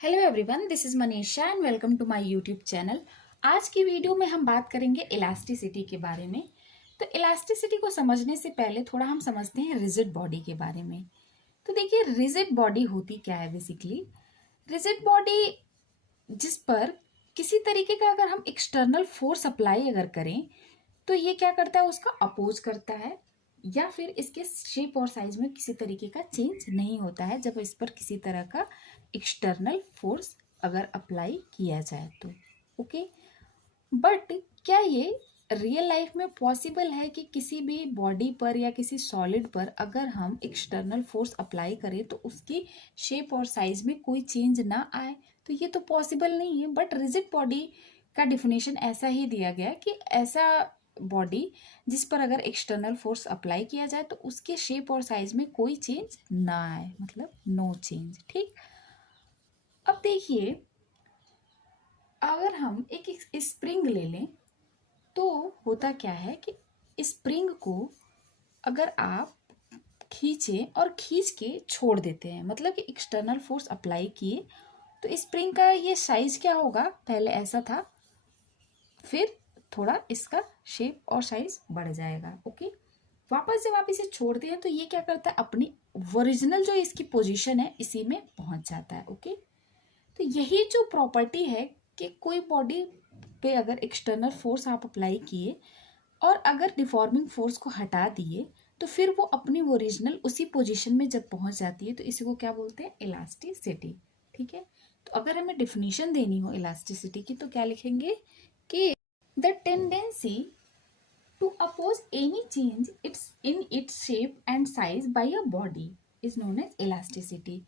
Hello everyone, this is Manisha and welcome to my YouTube channel. आज की video में हम बात करेंगे इलास्टिसिटी के बारे में। तो इलास्टिसिटी को समझने से पहले थोड़ा हम समझते हैं रिजिड बॉडी के बारे में। तो देखिए, रिजिड बॉडी होती क्या है बेसिकली। रिजिड बॉडी जिस पर किसी तरीके का अगर हम एक्सटर्नल फोर्स अप्लाई अगर करें तो ये क्या करता है, उसका अपोज करता है, या फिर इसके शेप और साइज में किसी तरीके का चेंज नहीं होता है जब इस पर किसी तरह का एक्सटर्नल फोर्स अगर अप्लाई किया जाए तो। ओके, बट क्या ये रियल लाइफ में पॉसिबल है कि किसी भी बॉडी पर या किसी सॉलिड पर अगर हम एक्सटर्नल फोर्स अप्लाई करें तो उसकी शेप और साइज में कोई चेंज ना आए? तो ये तो पॉसिबल नहीं है। बट रिजिड बॉडी का डिफिनेशन ऐसा ही दिया गया कि ऐसा बॉडी जिस पर अगर एक्सटर्नल फोर्स अप्लाई किया जाए तो उसके शेप और साइज में कोई चेंज ना आए, मतलब नो चेंज। ठीक, अब देखिए, अगर हम एक स्प्रिंग ले लें तो होता क्या है कि स्प्रिंग को अगर आप खींचे और खींच के छोड़ देते हैं, मतलब कि एक्सटर्नल फोर्स अप्लाई किए, तो स्प्रिंग का ये साइज क्या होगा, पहले ऐसा था, फिर थोड़ा इसका शेप और साइज बढ़ जाएगा। ओके, वापस जब आप इसे छोड़ते हैं तो ये क्या करता है, अपनी ओरिजिनल जो इसकी पोजीशन है इसी में पहुंच जाता है। ओके, तो यही जो प्रॉपर्टी है कि कोई बॉडी पे अगर एक्सटर्नल फोर्स आप अप्लाई किए और अगर डिफॉर्मिंग फोर्स को हटा दिए तो फिर वो अपनी ओरिजिनल उसी पोजीशन में जब पहुंच जाती है तो इसी को क्या बोलते हैं, इलास्टिसिटी। ठीक है, तो अगर हमें डिफिनीशन देनी हो इलास्टिसिटी की तो क्या लिखेंगे कि the tendency to oppose any change its shape and size by a body is known as elasticity।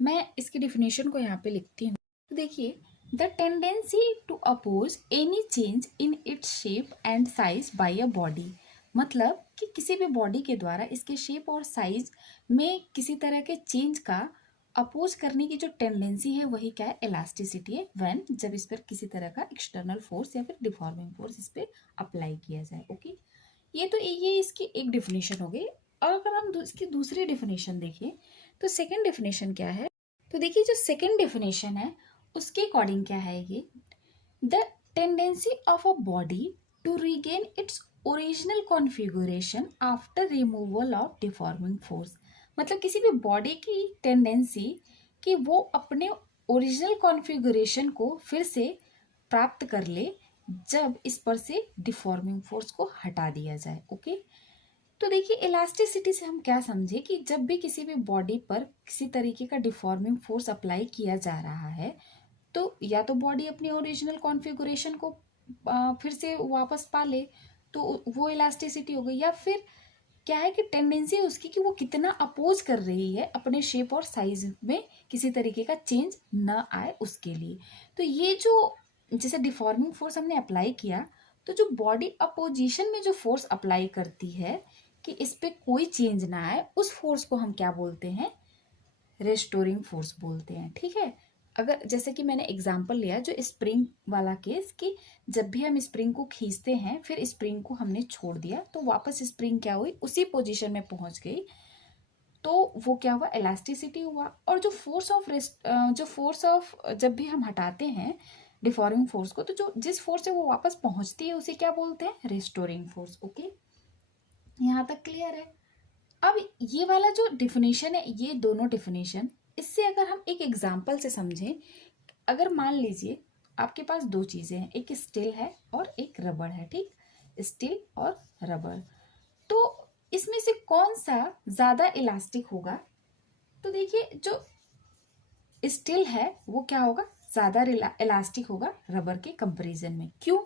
मैं इसकी डिफिनेशन को यहाँ पे लिखती हूँ। तो देखिए, the tendency to oppose any change in its shape and size by a body, मतलब कि किसी भी बॉडी के द्वारा इसके शेप और साइज में किसी तरह के चेंज का अपोज करने की जो टेंडेंसी है वही क्या है, इलास्टिसिटी है। व्हेन, जब इस पर किसी तरह का एक्सटर्नल फोर्स या फिर डिफॉर्मिंग फोर्स इस पर अप्लाई किया जाए। ओके, ये तो ये इसकी एक डिफिनेशन हो गई। और अगर हम इसकी दूसरी डिफिनेशन देखें तो सेकंड डिफिनेशन क्या है, तो देखिए जो सेकंड डिफिनेशन है उसके अकॉर्डिंग क्या है, ये the tendency of a body to regain its original configuration after removal of deforming force, मतलब किसी भी बॉडी की टेंडेंसी कि वो अपने ओरिजिनल कॉन्फ़िगरेशन को फिर से प्राप्त कर ले जब इस पर से डिफॉर्मिंग फोर्स को हटा दिया जाए। ओके, तो देखिए इलास्टिसिटी से हम क्या समझे कि जब भी किसी भी बॉडी पर किसी तरीके का डिफॉर्मिंग फोर्स अप्लाई किया जा रहा है तो या तो बॉडी अपनी ओरिजिनल कॉन्फ़िगरेशन को फिर से वापस पा ले, तो वो इलास्टिसिटी हो गई, या फिर क्या है कि टेंडेंसी है उसकी कि वो कितना अपोज कर रही है अपने शेप और साइज में किसी तरीके का चेंज ना आए उसके लिए। तो ये जो जैसे डिफॉर्मिंग फोर्स हमने अप्लाई किया, तो जो बॉडी अपोजिशन में जो फोर्स अप्लाई करती है कि इस पे कोई चेंज ना आए, उस फोर्स को हम क्या बोलते हैं, रेस्टोरिंग फोर्स बोलते हैं। ठीक है, अगर जैसे कि मैंने एग्जांपल लिया जो स्प्रिंग वाला केस, कि जब भी हम स्प्रिंग को खींचते हैं फिर स्प्रिंग को हमने छोड़ दिया तो वापस स्प्रिंग क्या हुई, उसी पोजीशन में पहुंच गई, तो वो क्या हुआ, इलास्टिसिटी हुआ। और जो फोर्स ऑफ जब भी हम हटाते हैं डिफॉर्मिंग फोर्स को, तो जो जिस फोर्स से वो वापस पहुंचती है उसे क्या बोलते हैं, रेस्टोरिंग फोर्स। ओके, यहाँ तक क्लियर है। अब ये वाला जो डिफिनेशन है, ये दोनों डिफिनेशन, इससे अगर हम एक एग्जांपल से समझें, अगर मान लीजिए आपके पास दो चीजें हैं, एक स्टील है और एक रबड़ है। ठीक, स्टील और रबड़, तो इसमें से कौन सा ज्यादा इलास्टिक होगा? तो देखिए जो स्टील है वो क्या होगा, ज्यादा इलास्टिक होगा रबर के कंपैरिजन में। क्यों?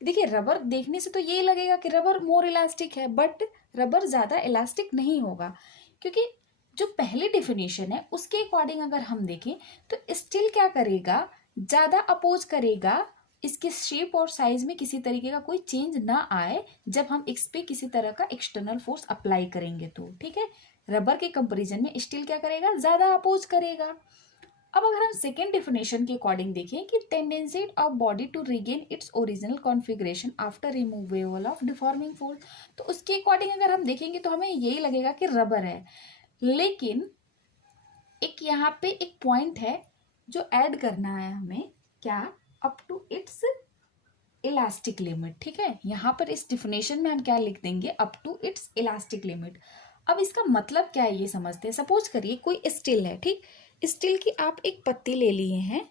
देखिए रबर देखने से तो ये लगेगा कि रबर मोर इलास्टिक है, बट रबर ज्यादा इलास्टिक नहीं होगा, क्योंकि जो पहली डिफिनेशन है उसके अकॉर्डिंग अगर हम देखें तो स्टील क्या करेगा, ज्यादा अपोज करेगा इसके शेप और साइज में किसी तरीके का कोई चेंज ना आए जब हम इस पे किसी तरह का एक्सटर्नल फोर्स अप्लाई करेंगे तो। ठीक है, रबर के कंपैरिजन में स्टील क्या करेगा, ज्यादा अपोज करेगा। अब अगर हम सेकेंड डेफिनेशन के अकॉर्डिंग देखें कि tendency of body to regain its original configuration after removable of deforming force, तो उसके अकॉर्डिंग अगर हम देखेंगे तो हमें यही लगेगा कि रबर है। लेकिन एक यहाँ पे एक पॉइंट है जो ऐड करना है हमें क्या, up to its elastic limit. ठीक है, यहाँ पर इस डिफिनेशन में हम क्या लिख देंगे, up to its elastic limit. अब इसका मतलब क्या है ये समझते हैं। सपोज करिए कोई स्टील है, ठीक, स्टील की आप एक पत्ती ले लिए हैं,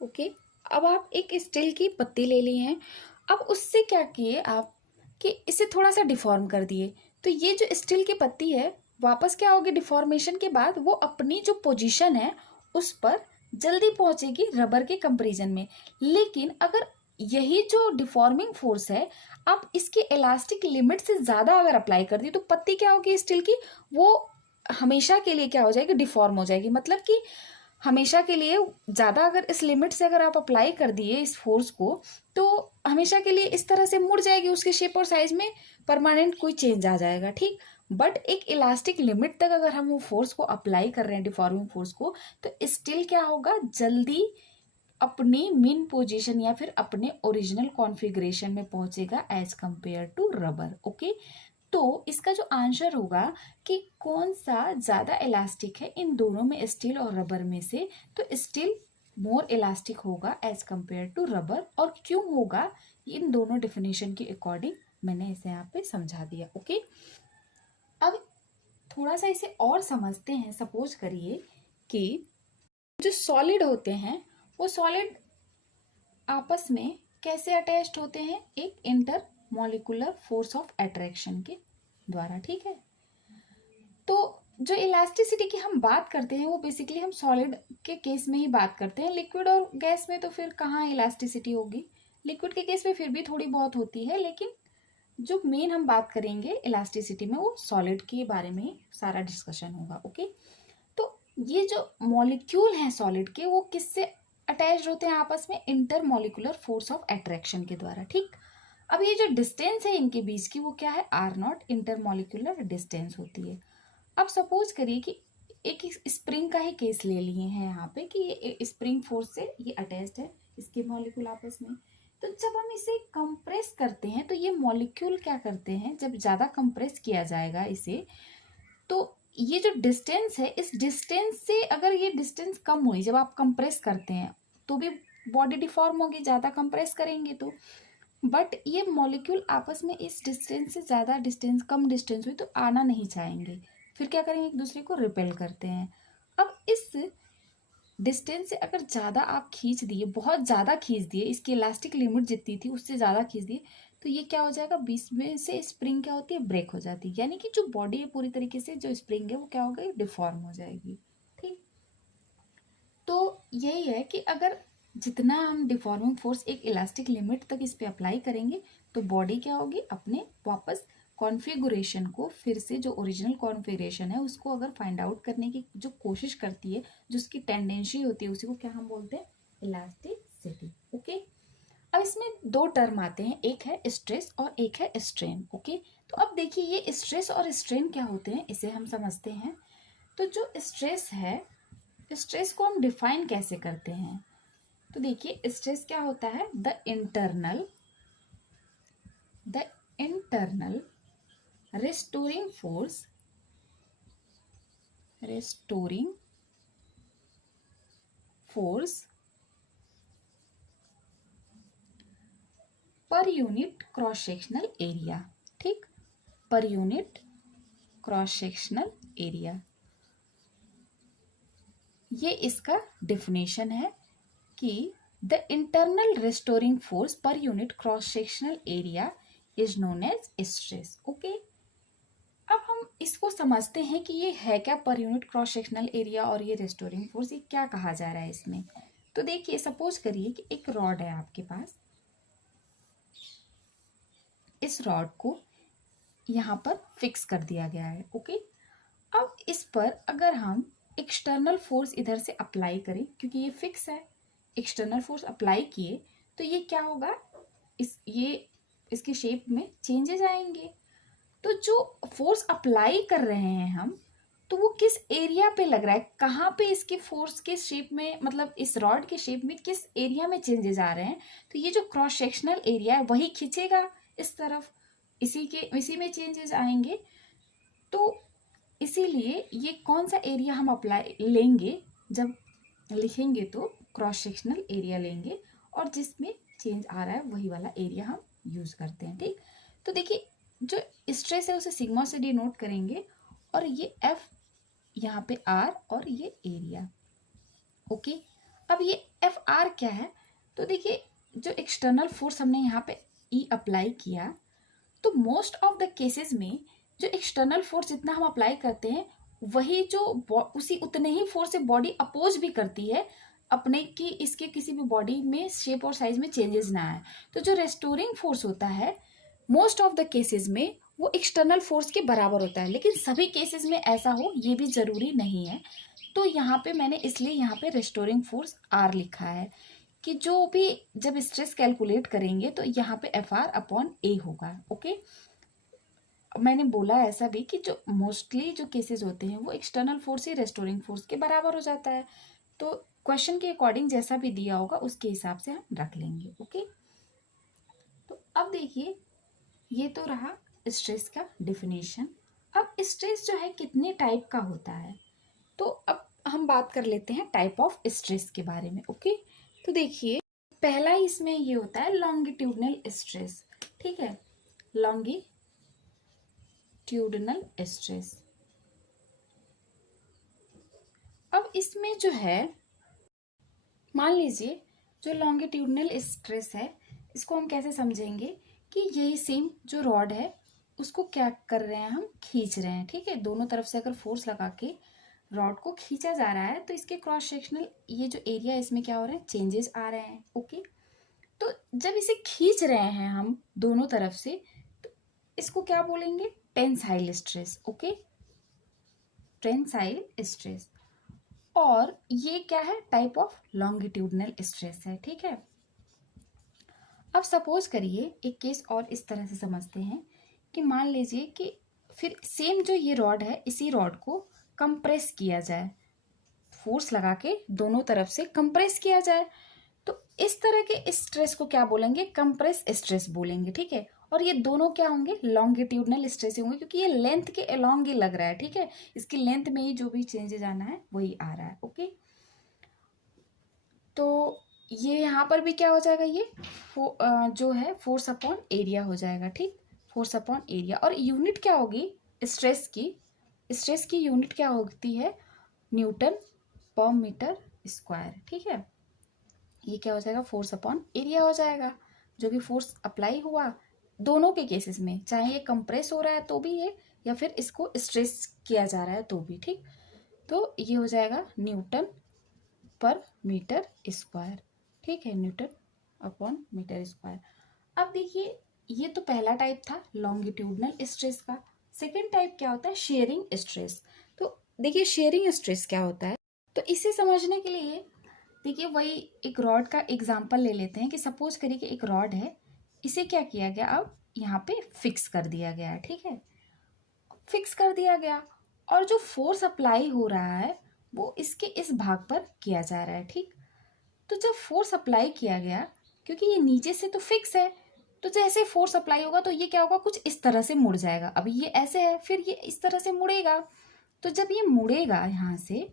ओके। अब आप एक स्टील की पत्ती ले लिए हैं, अब उससे क्या किए आप कि इसे थोड़ा सा डिफॉर्म कर दिए, तो ये जो स्टील की पत्ती है वापस क्या होगी, डिफॉर्मेशन के बाद वो अपनी जो पोजीशन है उस पर जल्दी पहुंचेगी रबर के कंपैरिजन में। लेकिन अगर यही जो डिफॉर्मिंग फोर्स है आप इसके इलास्टिक लिमिट से ज़्यादा अगर अप्लाई कर दी तो पत्ती क्या होगी स्टील की, वो हमेशा के लिए क्या हो जाएगी, डिफॉर्म हो जाएगी। मतलब कि हमेशा के लिए ज़्यादा अगर इस लिमिट से अगर आप अप्लाई कर दिए इस फोर्स को तो हमेशा के लिए इस तरह से मुड़ जाएगी, उसके शेप और साइज में परमानेंट कोई चेंज आ जाएगा, ठीक। बट एक इलास्टिक लिमिट तक अगर हम वो फोर्स को अप्लाई कर रहे हैं, डिफॉर्मिंग फोर्स को, तो स्टिल क्या होगा, जल्दी अपनी मीन पोजीशन या फिर अपने ओरिजिनल कॉन्फ़िगरेशन में पहुंचेगा as compare to rubber, okay. तो इसका जो आंसर होगा कि कौन सा ज़्यादा इलास्टिक है इन दोनों में, स्टील और रबर में से, तो स्टील मोर इलास्टिक होगा एज कंपेयर टू रबर। और क्यों होगा, इन दोनों डेफिनेशन के अकॉर्डिंग मैंने इसे यहाँ पे समझा दिया, ओके। अब थोड़ा सा इसे और समझते हैं। सपोज करिए कि जो सॉलिड होते हैं वो सॉलिड आपस में कैसे अटैच्ड होते हैं, एक inter molecular force of attraction के द्वारा, ठीक है। तो जो इलास्टिसिटी की हम बात करते हैं वो बेसिकली हम सॉलिड के केस में ही बात करते हैं, लिक्विड और गैस में तो फिर कहाँ इलास्टिसिटी होगी। लिक्विड के केस में फिर भी थोड़ी बहुत होती है, लेकिन जो मेन हम बात करेंगे इलास्टिसिटी में वो सॉलिड के बारे में ही सारा डिस्कशन होगा, ओके। तो ये जो मॉलिक्यूल हैं सॉलिड के वो किससे अटैच्ड होते हैं आपस में, inter molecular force of attraction के द्वारा, ठीक। अब ये जो डिस्टेंस है इनके बीच की वो क्या है, r naught, intermolecular distance होती है। अब सपोज करिए कि एक स्प्रिंग का ही केस ले लिए हैं यहाँ पे कि ये स्प्रिंग फोर्स से ये अटैच्ड है इसके मॉलिक्यूल आपस में। तो जब हम इसे कंप्रेस करते हैं तो ये मॉलिक्यूल क्या करते हैं, जब ज़्यादा कंप्रेस किया जाएगा इसे, तो ये जो डिस्टेंस है इस डिस्टेंस से अगर ये डिस्टेंस कम हुई, जब आप कंप्रेस करते हैं तो भी बॉडी डिफॉर्म होगी, ज़्यादा कंप्रेस करेंगे तो। बट ये मॉलिक्यूल आपस में इस डिस्टेंस से ज़्यादा डिस्टेंस, कम डिस्टेंस हुई तो आना नहीं चाहेंगे, फिर क्या करेंगे, एक दूसरे को रिपेल करते हैं। अब इस डिस्टेंस से अगर ज़्यादा आप खींच दिए, बहुत ज़्यादा खींच दिए, इसकी इलास्टिक लिमिट जितनी थी उससे ज़्यादा खींच दिए, तो ये क्या हो जाएगा, बीच में से स्प्रिंग क्या होती है, ब्रेक हो जाती है। यानी कि जो बॉडी है पूरी तरीके से, जो स्प्रिंग है वो क्या हो गई, डिफॉर्म हो जाएगी, ठीक। तो यही है कि अगर जितना हम डिफॉर्मिंग फोर्स एक इलास्टिक लिमिट तक इस पे अप्लाई करेंगे तो बॉडी क्या होगी, अपने वापस कॉन्फ़िगरेशन को फिर से, जो ओरिजिनल कॉन्फ़िगरेशन है उसको अगर फाइंड आउट करने की जो कोशिश करती है, जो उसकी टेंडेंसी होती है, उसी को क्या हम बोलते हैं, इलास्टिसिटी, ओके। अब इसमें दो टर्म आते हैं, एक है स्ट्रेस और एक है स्ट्रेन, ओके। तो अब देखिए ये स्ट्रेस और स्ट्रेन क्या होते हैं इसे हम समझते हैं। तो जो स्ट्रेस है, स्ट्रेस को हम डिफाइन कैसे करते हैं, तो देखिए स्ट्रेस क्या होता है, द इंटरनल restoring force पर यूनिट क्रॉस सेक्शनल एरिया, ठीक, पर यूनिट क्रॉस सेक्शनल एरिया, ये इसका डिफिनेशन है कि the internal restoring force per unit cross sectional area is known as stress, okay. अब हम इसको समझते हैं कि ये है क्या, पर यूनिट क्रॉस सेक्शनल एरिया और ये रेस्टोरिंग फोर्स, ये क्या कहा जा रहा है इसमें। तो देखिए सपोज करिए कि एक रॉड है आपके पास, इस रॉड को यहाँ पर फिक्स कर दिया गया है, ओके। अब इस पर अगर हम एक्सटर्नल फोर्स इधर से अप्लाई करें, क्योंकि ये फिक्स है, एक्सटर्नल फोर्स अप्लाई किए तो ये क्या होगा, इसके शेप में चेंजेस आएंगे। तो जो फोर्स अप्लाई कर रहे हैं हम, तो वो किस एरिया पे लग रहा है, कहाँ पे इसके फोर्स के शेप में, मतलब इस रॉड के शेप में किस एरिया में चेंजेस आ रहे हैं, तो ये जो क्रॉस सेक्शनल एरिया है वही खींचेगा इस तरफ, इसी में चेंजेस आएंगे। तो इसीलिए ये कौन सा एरिया हम अप्लाई लेंगे, जब लिखेंगे तो क्रॉस सेक्शनल एरिया लेंगे और जिसमें चेंज आ रहा है वही वाला एरिया हम यूज़ करते हैं। ठीक, तो देखिए जो स्ट्रेस है उसे सिग्मा से डिनोट करेंगे और ये एफ यहाँ पे आर और ये एरिया। ओके, अब ये एफ आर क्या है, तो देखिए जो एक्सटर्नल फोर्स हमने यहाँ पे ई अप्लाई किया, तो मोस्ट ऑफ द केसेस में जो एक्सटर्नल फोर्स जितना हम अप्लाई करते हैं वही जो उसी उतने ही फोर्स से बॉडी अपोज भी करती है अपने की इसके किसी भी बॉडी में शेप और साइज में चेंजेस ना आए। तो जो रेस्टोरिंग फोर्स होता है मोस्ट ऑफ द केसेस में वो एक्सटर्नल फोर्स के बराबर होता है, लेकिन सभी केसेस में ऐसा हो ये भी जरूरी नहीं है। तो यहाँ पे मैंने इसलिए यहाँ पे रेस्टोरिंग फोर्स आर लिखा है कि जो भी जब स्ट्रेस कैलकुलेट करेंगे तो यहाँ पे एफ आर अपॉन ए होगा। ओके, मैंने बोला ऐसा भी कि जो मोस्टली जो केसेस होते हैं वो एक्सटर्नल फोर्स ही रेस्टोरिंग फोर्स के बराबर हो जाता है। तो क्वेश्चन के अकॉर्डिंग जैसा भी दिया होगा उसके हिसाब से हम रख लेंगे। ओके, तो अब देखिए ये तो रहा स्ट्रेस का डिफिनेशन। अब स्ट्रेस जो है कितने टाइप का होता है, तो अब हम बात कर लेते हैं टाइप ऑफ स्ट्रेस के बारे में। ओके, तो देखिए पहला इसमें ये होता है लॉन्गिट्यूडनल स्ट्रेस। ठीक है, लॉन्गिट्यूडनल स्ट्रेस। अब इसमें जो है मान लीजिए जो लॉन्गिट्यूडनल स्ट्रेस है इसको हम कैसे समझेंगे कि यही सेम जो रॉड है उसको क्या कर रहे हैं, हम खींच रहे हैं। ठीक है, दोनों तरफ से अगर फोर्स लगा के रॉड को खींचा जा रहा है तो इसके क्रॉस सेक्शनल ये जो एरिया इसमें क्या हो रहा है, चेंजेस आ रहे हैं। ओके, तो जब इसे खींच रहे हैं हम दोनों तरफ से तो इसको क्या बोलेंगे, tensile stress. Okay, tensile stress. और ये क्या है, टाइप ऑफ लॉन्गिट्यूडनल स्ट्रेस है। ठीक है, अब सपोज करिए एक केस और इस तरह से समझते हैं कि मान लीजिए कि फिर सेम जो ये रॉड है इसी रॉड को कंप्रेस किया जाए, फोर्स लगा के दोनों तरफ से कंप्रेस किया जाए, तो इस तरह के स्ट्रेस को क्या बोलेंगे, कंप्रेस स्ट्रेस बोलेंगे। ठीक है, और ये दोनों क्या होंगे, लॉन्गिट्यूडनल स्ट्रेस होंगे क्योंकि ये लेंथ के अलोंग ही लग रहा है। ठीक है, इसकी लेंथ में ही जो भी चेंजेस आना है वही आ रहा है। ओके, तो ये यहाँ पर भी क्या हो जाएगा, ये जो है फोर्स अपॉन एरिया हो जाएगा। ठीक, फोर्स अपॉन एरिया। और यूनिट क्या होगी स्ट्रेस की, स्ट्रेस की यूनिट क्या होती है, न्यूटन पर मीटर स्क्वायर। ठीक है, ये क्या हो जाएगा, फोर्स अपॉन एरिया हो जाएगा। जो भी फोर्स अप्लाई हुआ दोनों के केसेस में, चाहे ये कंप्रेस हो रहा है तो भी ये या फिर इसको स्ट्रेस किया जा रहा है तो भी। ठीक, तो ये हो जाएगा न्यूटन पर मीटर स्क्वायर। ठीक है, न्यूटन अपॉन मीटर स्क्वायर। अब देखिए ये तो पहला टाइप था लॉन्गिट्यूडनल स्ट्रेस का। सेकेंड टाइप क्या होता है, शेयरिंग स्ट्रेस। तो देखिए शेयरिंग स्ट्रेस क्या होता है, तो इसे समझने के लिए देखिए वही एक रॉड का एग्जाम्पल ले लेते हैं कि सपोज करिए कि एक रॉड है, इसे क्या किया गया, अब यहाँ पे फिक्स कर दिया गया है। ठीक है, फिक्स कर दिया गया और जो फोर्स अप्लाई हो रहा है वो इसके इस भाग पर किया जा रहा है। ठीक, तो जब फोर्स अप्लाई किया गया, क्योंकि ये नीचे से तो फिक्स है, तो जैसे फोर्स अप्लाई होगा तो ये क्या होगा, कुछ इस तरह से मुड़ जाएगा। अभी ये ऐसे है, फिर ये इस तरह से मुड़ेगा। तो जब ये मुड़ेगा यहाँ से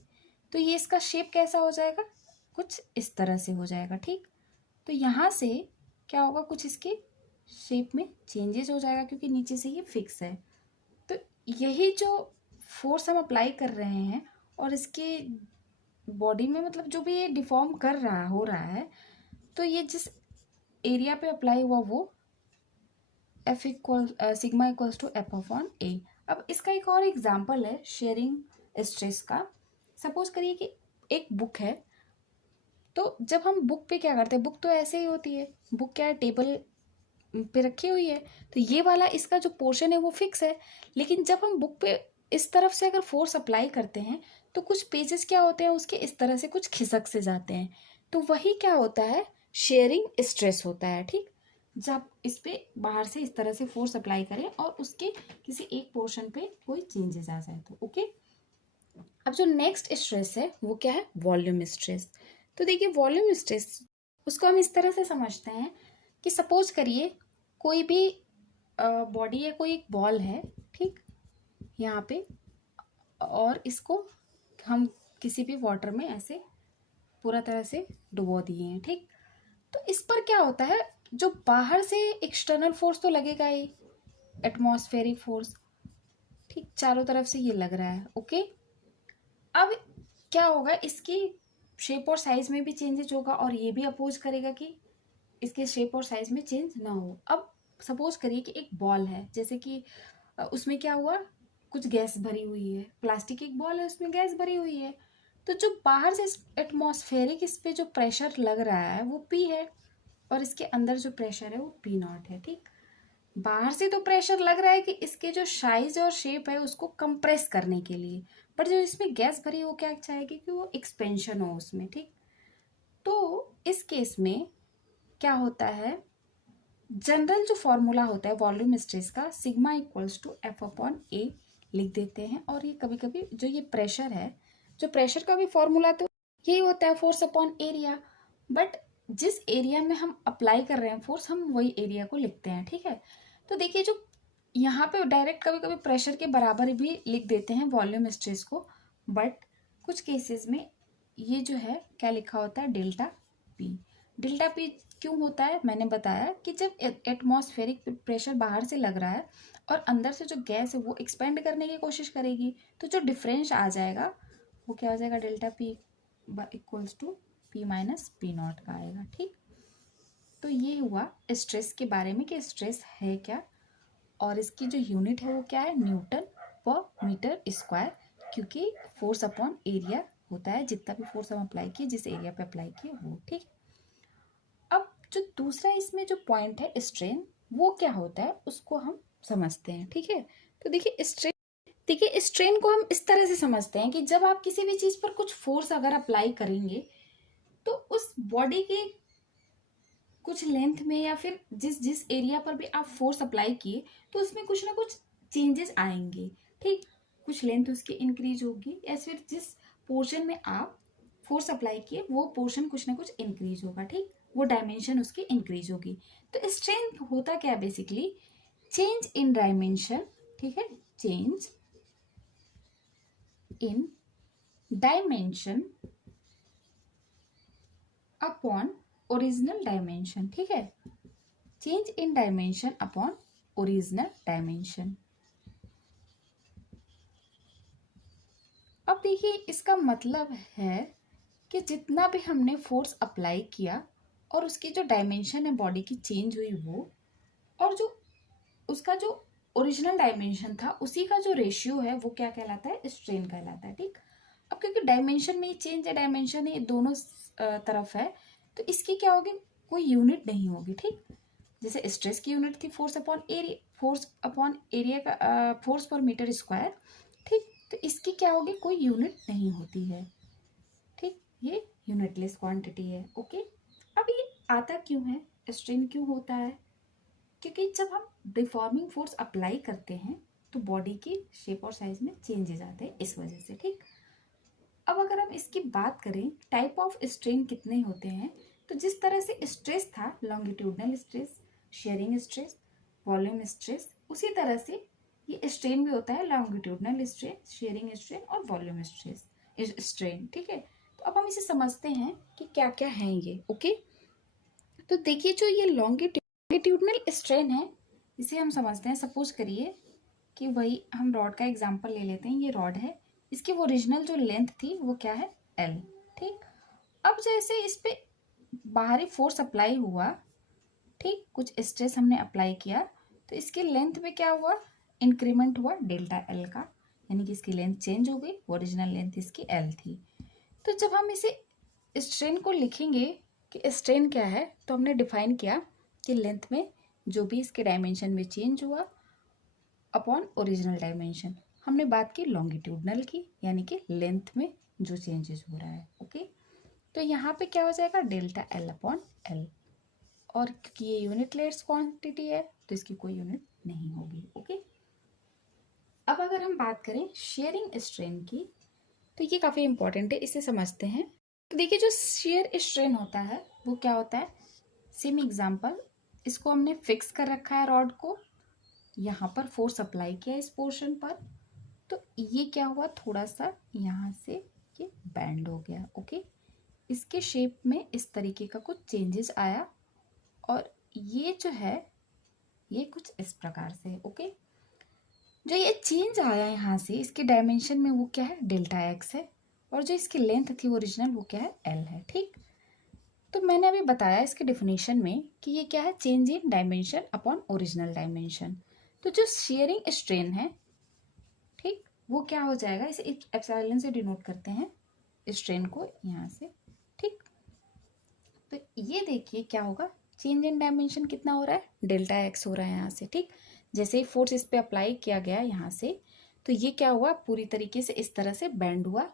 तो ये इसका शेप कैसा हो जाएगा, कुछ इस तरह से हो जाएगा। ठीक, तो यहाँ से क्या होगा, कुछ इसके शेप में चेंजेस हो जाएगा क्योंकि नीचे से ये फिक्स है। तो यही जो फोर्स हम अप्लाई कर रहे हैं और इसके बॉडी में मतलब जो भी ये डिफॉर्म कर रहा हो रहा है, तो ये जिस एरिया पे अप्लाई हुआ वो F equal sigma equals to F upon A. अब इसका एक और एग्जांपल है शेयरिंग स्ट्रेस का। सपोज करिए कि एक बुक है, तो जब हम बुक पे क्या करते हैं, बुक तो ऐसे ही होती है, बुक क्या है, टेबल पे रखी हुई है, तो ये वाला इसका जो पोर्शन है वो फिक्स है। लेकिन जब हम बुक पे इस तरफ से अगर फोर्स अप्लाई करते हैं तो कुछ पेजेस क्या होते हैं उसके इस तरह से कुछ खिसक से जाते हैं, तो वही क्या होता है, शेयरिंग स्ट्रेस होता है। ठीक, जब इस पे बाहर से इस तरह से फोर्स अप्लाई करें और उसके किसी एक पोर्शन पे कोई चेंजेस आ जाए तो। ओके, अब जो नेक्स्ट स्ट्रेस है वो क्या है, वॉल्यूम स्ट्रेस। तो देखिए वॉल्यूम स्ट्रेस उसको हम इस तरह से समझते हैं कि सपोज करिए कोई भी बॉडी है, कोई एक बॉल है, ठीक, यहाँ पे, और इसको हम किसी भी वाटर में ऐसे पूरा तरह से डुबो दिए हैं। ठीक, तो इस पर क्या होता है, जो बाहर से एक्सटर्नल फोर्स तो लगेगा ही, एटमॉस्फेरिक फोर्स। ठीक, चारों तरफ से ये लग रहा है। ओके, अब क्या होगा, इसकी शेप और साइज में भी चेंजेस होगा और ये भी अपोज करेगा कि इसके शेप और साइज में चेंज ना हो। अब सपोज करिए कि एक बॉल है, जैसे कि उसमें क्या हुआ, कुछ गैस भरी हुई है, प्लास्टिक एक बॉल है उसमें गैस भरी हुई है, तो जो बाहर से एटमॉस्फेरिक इस पे जो प्रेशर लग रहा है वो पी है और इसके अंदर जो प्रेशर है वो पी नॉट है। ठीक, बाहर से तो प्रेशर लग रहा है कि इसके जो साइज और शेप है उसको कंप्रेस करने के लिए, पर जो इसमें गैस भरी वो क्या चाहेगी कि वो एक्सपेंशन हो उसमें। ठीक, तो इस केस में क्या होता है, जनरल जो फॉर्मूला होता है वॉल्यूम स्ट्रेस का, sigma equals to F upon A लिख देते हैं। और ये कभी कभी जो ये प्रेशर है, जो प्रेशर का भी फॉर्मूला तो यही होता है, फोर्स अपॉन एरिया, बट जिस एरिया में हम अप्लाई कर रहे हैं फोर्स, हम वही एरिया को लिखते हैं। ठीक है, तो देखिए जो यहाँ पे डायरेक्ट कभी कभी प्रेशर के बराबर भी लिख देते हैं वॉल्यूम स्ट्रेस को, बट कुछ केसेस में ये जो है क्या लिखा होता है, डेल्टा पी। डेल्टा पी क्यों होता है, मैंने बताया कि जब एटमॉस्फेरिक प्रेशर बाहर से लग रहा है और अंदर से जो गैस है वो एक्सपेंड करने की कोशिश करेगी, तो जो डिफरेंस आ जाएगा वो क्या हो जाएगा, delta p equals to p minus p naught का आएगा। ठीक, तो ये हुआ स्ट्रेस के बारे में कि स्ट्रेस है क्या, और इसकी जो यूनिट है वो क्या है, न्यूटन पर मीटर स्क्वायर, क्योंकि फोर्स अपॉन एरिया होता है, जितना भी फोर्स हम अप्लाई किए, जिस एरिया पे अप्लाई किए वो। ठीक, अब जो दूसरा इसमें जो पॉइंट है स्ट्रेन, वो क्या होता है उसको हम समझते हैं। ठीक है, तो देखिए स्ट्रेन को हम इस तरह से समझते हैं कि जब आप किसी भी चीज पर कुछ फोर्स अगर अप्लाई करेंगे तो उस बॉडी के कुछ लेंथ में या फिर जिस जिस एरिया पर भी आप फोर्स अप्लाई किए तो उसमें कुछ ना कुछ चेंजेस आएंगे। ठीक, कुछ लेंथ उसकी इंक्रीज होगी या फिर जिस पोर्शन में आप फोर्स अप्लाई किए वो पोर्शन कुछ ना कुछ इंक्रीज होगा। ठीक, वो डायमेंशन उसकी इंक्रीज होगी। तो स्ट्रेंथ होता क्या है, बेसिकली चेंज इन डायमेंशन। ठीक है, change in dimension upon original dimension. ठीक है, change in dimension upon original dimension. अब देखिए इसका मतलब है कि जितना भी हमने फोर्स अप्लाई किया और उसकी जो डायमेंशन है बॉडी की चेंज हुई वो, और जो उसका जो ओरिजिनल डायमेंशन था उसी का जो रेशियो है वो क्या कहलाता है, स्ट्रेन कहलाता है। ठीक, अब क्योंकि डायमेंशन में चेंज है, डायमेंशन है दोनों तरफ है, तो इसकी क्या होगी, कोई यूनिट नहीं होगी। ठीक, जैसे स्ट्रेस की यूनिट थी फोर्स अपॉन एरिया का, फोर्स पर मीटर स्क्वायर। ठीक, तो इसकी क्या होगी, कोई यूनिट नहीं होती है। ठीक, ये यूनिटलेस क्वांटिटी है। ओके, अब ये आता क्यों है, स्ट्रेन क्यों होता है, क्योंकि जब हम डिफॉर्मिंग फोर्स अप्लाई करते हैं तो बॉडी की शेप और साइज में चेंजेस आते हैं इस वजह से। ठीक, अब अगर हम इसकी बात करें टाइप ऑफ स्ट्रेन कितने होते हैं, तो जिस तरह से स्ट्रेस था, longitudinal stress, sharing stress, volume stress, उसी तरह से ये स्ट्रेन भी होता है, लॉन्गिट्यूडनल स्ट्रेन, शेयरिंग स्ट्रेन और वॉल्यूम स्ट्रेस स्ट्रेन। ठीक है, तो अब हम इसे समझते हैं कि क्या क्या है ये। ओके, तो देखिए जो ये लॉन्गिट्यूडनल स्ट्रेन है इसे हम समझते हैं, सपोज करिए कि वही हम रॉड का एग्जांपल ले लेते हैं, ये रॉड है, इसकी वो ओरिजिनल जो लेंथ थी वो क्या है, एल। ठीक, अब जैसे इस पे बाहरी फोर्स अप्लाई हुआ, ठीक, कुछ स्ट्रेस हमने अप्लाई किया, तो इसकी लेंथ में क्या हुआ, इंक्रीमेंट हुआ डेल्टा एल का, यानी कि इसकी लेंथ चेंज हो गई, ओरिजिनल लेंथ इसकी एल थी। तो जब हम इसे स्ट्रेन को लिखेंगे कि स्ट्रेन क्या है, तो हमने डिफाइन किया कि लेंथ में जो भी इसके डायमेंशन में चेंज हुआ अपॉन ओरिजिनल डायमेंशन। हमने बात की लॉन्गिट्यूडनल की, यानी कि लेंथ में जो चेंजेस हो रहा है। ओके, तो यहाँ पे क्या हो जाएगा, डेल्टा एल अपॉन एल, और क्योंकि ये यूनिटलेस क्वांटिटी है तो इसकी कोई यूनिट नहीं होगी। ओके, अब अगर हम बात करें शेयरिंग स्ट्रेन की, तो ये काफ़ी इंपॉर्टेंट है, इसे समझते हैं। तो देखिए जो शेयर स्ट्रेन होता है वो क्या होता है, सेम एग्जांपल, इसको हमने फिक्स कर रखा है रॉड को, यहाँ पर फोर्स अप्लाई किया इस पोर्शन पर, तो ये क्या हुआ, थोड़ा सा यहाँ से ये बैंड हो गया। ओके, इसके शेप में इस तरीके का कुछ चेंजेस आया और ये जो है ये कुछ इस प्रकार से। ओके, जो ये चेंज आया यहाँ से इसके डायमेंशन में वो क्या है, डेल्टा एक्स है, और जो इसकी लेंथ थी ओरिजिनल वो क्या है, एल है। ठीक, तो मैंने अभी बताया इसके डेफिनेशन में कि ये क्या है, change in dimension upon original dimension. तो जो शेयरिंग स्ट्रेन है, ठीक, वो क्या हो जाएगा, इसे एप्सिलॉन से डिनोट करते हैं स्ट्रेन को यहाँ से। ठीक, तो ये देखिए क्या होगा, चेंज इन डायमेंशन कितना हो रहा है, डेल्टा एक्स हो रहा है यहाँ से। ठीक, जैसे ही फोर्स इस पे अप्लाई किया गया यहाँ से, तो ये क्या हुआ, पूरी तरीके से इस तरह से बेंड हुआ।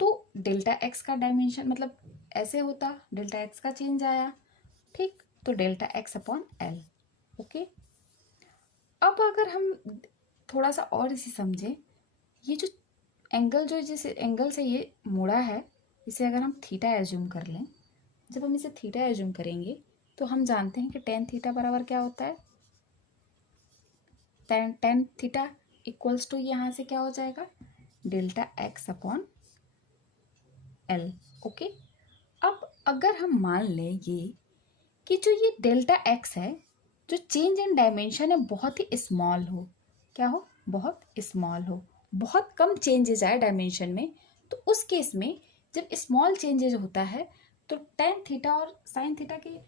तो डेल्टा एक्स का डायमेंशन मतलब ऐसे होता, डेल्टा एक्स का चेंज आया। ठीक, तो delta x upon L. Okay, अब अगर हम थोड़ा सा और इसे समझें, ये जो एंगल जो जिस एंगल से ये मुड़ा है, इसे अगर हम थीटा एज्यूम कर लें, जब हम इसे थीटा एज्यूम करेंगे तो हम जानते हैं कि टेन थीटा बराबर क्या होता है, टेन थीटा इक्वल्स टू यहाँ से क्या हो जाएगा, delta x upon L. Okay, अब अगर हम मान लें ये कि जो ये डेल्टा एक्स है, जो चेंज इन डायमेंशन है बहुत ही स्मॉल हो, क्या हो, बहुत स्मॉल हो, बहुत कम चेंजेज आए डायमेंशन में, तो उस केस में जब स्मॉल चेंजेज होता है तो टेन थीटा और साइन थीटा की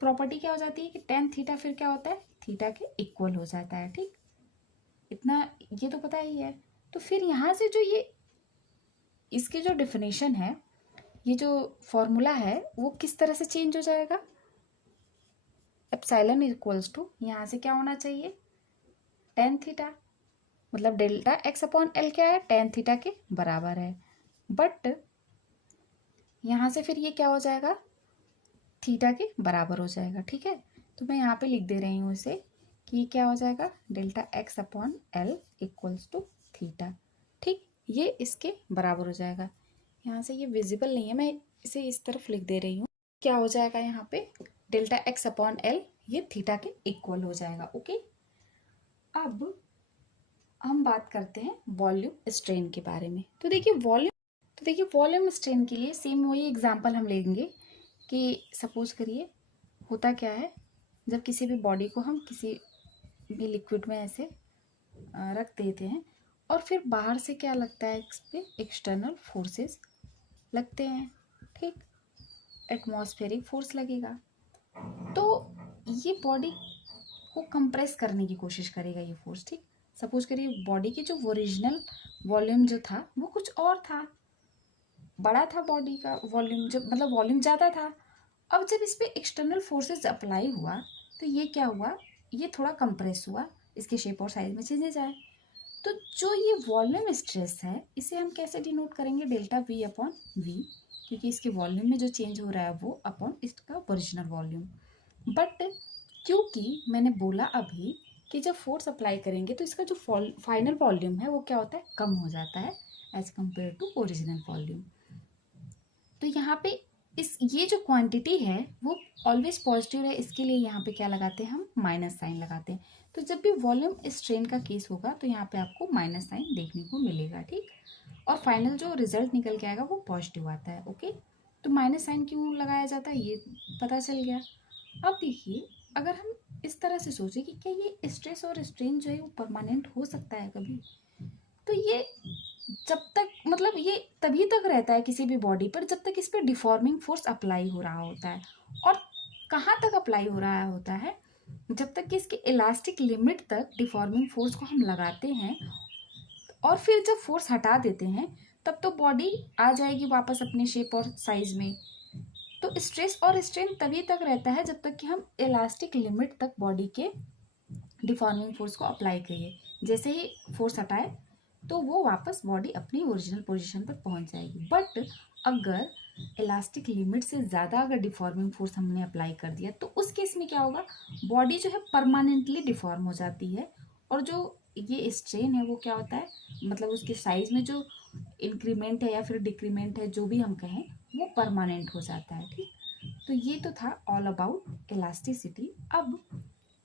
प्रॉपर्टी क्या हो जाती है कि टेन थीटा फिर क्या होता है, थीटा के इक्वल हो जाता है। ठीक, इतना ये तो पता ही है। तो फिर यहाँ से जो ये इसकी जो डिफिनेशन है, ये जो फॉर्मूला है वो किस तरह से चेंज हो जाएगा, एप्सिलॉन इक्वल्स टू यहाँ से क्या होना चाहिए, टेन थीटा, मतलब डेल्टा एक्स अपॉन एल क्या है, टेन थीटा के बराबर है। बट यहाँ से फिर ये क्या हो जाएगा, थीटा के बराबर हो जाएगा। ठीक है, तो मैं यहाँ पे लिख दे रही हूँ इसे कि ये क्या हो जाएगा, delta x upon l equals to theta. ठीक, ये इसके बराबर हो जाएगा। यहाँ से ये विजिबल नहीं है, मैं इसे इस तरफ लिख दे रही हूँ, क्या हो जाएगा यहाँ पे, डेल्टा एक्स अपॉन एल ये थीटा के इक्वल हो जाएगा। ओके, अब हम बात करते हैं वॉल्यूम स्ट्रेन के बारे में। तो देखिए वॉल्यूम स्ट्रेन के लिए सेम वही एग्जांपल हम लेंगे कि सपोज करिए होता क्या है, जब किसी भी बॉडी को हम किसी भी लिक्विड में ऐसे रख देते हैं और फिर बाहर से क्या लगता है, इस पे एक्सटर्नल फोर्सेस लगते हैं। ठीक, एटमॉस्फेरिक फोर्स लगेगा, तो ये बॉडी को कंप्रेस करने की कोशिश करेगा ये फोर्स। ठीक, सपोज करिए बॉडी की जो ओरिजिनल वॉल्यूम जो था वो कुछ और था, बड़ा था बॉडी का वॉल्यूम, जब मतलब वॉल्यूम ज़्यादा था। अब जब इस पर एक्सटर्नल फोर्सेस अप्लाई हुआ तो ये क्या हुआ, ये थोड़ा कंप्रेस हुआ, इसके शेप और साइज में चेंजेस आए। तो जो ये वॉल्यूम स्ट्रेस है इसे हम कैसे डिनोट करेंगे, डेल्टा वी अपॉन वी, क्योंकि इसके वॉल्यूम में जो चेंज हो रहा है वो अपॉन इसका ओरिजिनल वॉल्यूम। बट क्योंकि मैंने बोला अभी कि जब फोर्स अप्लाई करेंगे तो इसका जो फाइनल वॉल्यूम है वो क्या होता है, कम हो जाता है as compare to original volume. तो यहाँ पे इस ये जो क्वांटिटी है वो ऑलवेज पॉजिटिव है, इसके लिए यहाँ पे क्या लगाते हैं, हम माइनस साइन लगाते हैं। तो जब भी वॉल्यूम स्ट्रेन का केस होगा तो यहाँ पे आपको माइनस साइन देखने को मिलेगा। ठीक, और फाइनल जो रिजल्ट निकल के आएगा वो पॉजिटिव आता है। ओके, तो माइनस साइन क्यों लगाया जाता है ये पता चल गया। अब देखिए अगर हम इस तरह से सोचें कि क्या ये स्ट्रेस और स्ट्रेन जो है वो परमानेंट हो सकता है कभी, तो ये जब तक मतलब ये तभी तक रहता है किसी भी बॉडी पर जब तक इस पर डिफॉर्मिंग फोर्स अप्लाई हो रहा होता है। और कहाँ तक अप्लाई हो रहा होता है, जब तक कि इसके इलास्टिक लिमिट तक डिफॉर्मिंग फोर्स को हम लगाते हैं और फिर जब फोर्स हटा देते हैं तब तो बॉडी आ जाएगी वापस अपने शेप और साइज में। तो स्ट्रेस और स्ट्रेन तभी तक रहता है जब तक कि हम इलास्टिक लिमिट तक बॉडी के डिफॉर्मिंग फोर्स को अप्लाई करिए। जैसे ही फोर्स हटाए तो वो वापस बॉडी अपनी ओरिजिनल पोजीशन पर पहुंच जाएगी। बट अगर इलास्टिक लिमिट से ज़्यादा अगर डिफॉर्मिंग फोर्स हमने अप्लाई कर दिया तो उस केस में क्या होगा, बॉडी जो है परमानेंटली डिफॉर्म हो जाती है और जो ये स्ट्रेन है वो क्या होता है, मतलब उसके साइज में जो इंक्रीमेंट है या फिर डिक्रीमेंट है जो भी हम कहें वो परमानेंट हो जाता है। ठीक, तो ये तो था ऑल अबाउट इलास्टिसिटी। अब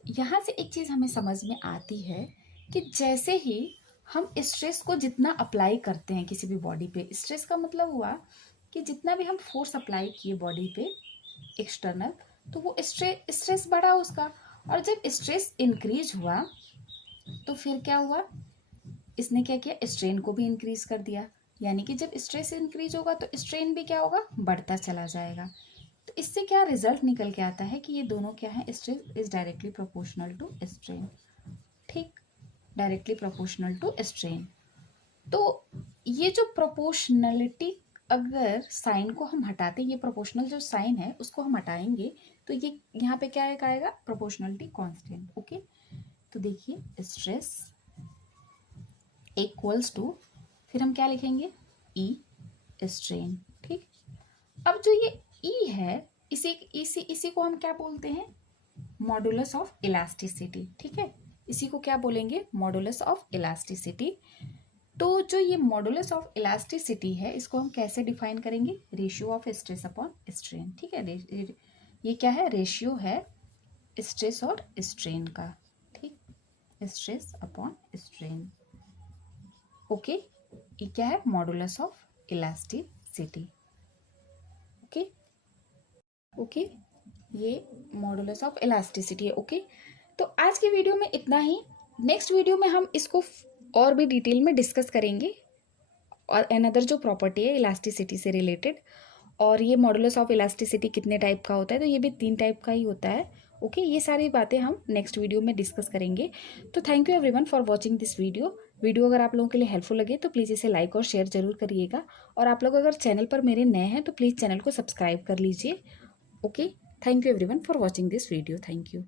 यहाँ से एक चीज़ हमें समझ में आती है कि जैसे ही हम स्ट्रेस को जितना अप्लाई करते हैं किसी भी बॉडी पे, स्ट्रेस का मतलब हुआ कि जितना भी हम फोर्स अप्लाई किए बॉडी पे एक्सटर्नल, तो वो स्ट्रेस बढ़ा उसका, और जब स्ट्रेस इंक्रीज हुआ तो फिर क्या हुआ, इसने क्या किया, स्ट्रेन को भी इंक्रीज कर दिया। यानी कि जब स्ट्रेस इंक्रीज होगा तो स्ट्रेन भी क्या होगा, बढ़ता चला जाएगा। तो इससे क्या रिजल्ट निकल के आता है कि ये दोनों क्या है, stress is directly proportional to strain. ठीक, डायरेक्टली प्रोपोर्शनल टू स्ट्रेन। तो ये जो प्रोपोर्शनलिटी, अगर साइन को हम हटाते, ये प्रोपोर्शनल जो साइन है उसको हम हटाएंगे, तो ये यहाँ पे क्या आएगा, प्रोपोर्शनलिटी कांस्टेंट। ओके, तो देखिए स्ट्रेस इक्वल्स टू, फिर हम क्या लिखेंगे, ई स्ट्रेन। ठीक, अब जो ये ई है, इसी इसी इसी को हम क्या बोलते हैं, मॉडुलस ऑफ इलास्टिसिटी। ठीक है, इसी को क्या बोलेंगे, मॉडुलस ऑफ इलास्टिसिटी। तो जो ये मॉडुलस ऑफ इलास्टिसिटी है, इसको हम कैसे डिफाइन करेंगे, ratio of stress upon strain. ठीक है, ये क्या है, रेशियो है स्ट्रेस और स्ट्रेन का। ठीक, स्ट्रेस अपॉन स्ट्रेन। ओके, ये क्या है, modulus of elasticity. Okay okay, ये मॉडुलस ऑफ इलास्टिसिटी है। ओके, तो आज की वीडियो में इतना ही। नेक्स्ट वीडियो में हम इसको और भी डिटेल में डिस्कस करेंगे, और अनदर जो प्रॉपर्टी है इलास्टिसिटी से रिलेटेड, और ये मॉडुलस ऑफ इलास्टिसिटी कितने टाइप का होता है, तो ये भी 3 टाइप का ही होता है। ओके, ये सारी बातें हम नेक्स्ट वीडियो में डिस्कस करेंगे। तो thank you everyone for watching this video अगर आप लोगों के लिए हेल्पफुल लगे तो प्लीज़ इसे लाइक और शेयर जरूर करिएगा, और आप लोग अगर चैनल पर मेरे नए हैं तो प्लीज़ चैनल को सब्सक्राइब कर लीजिए। Okay, thank you everyone for watching this video. Thank you.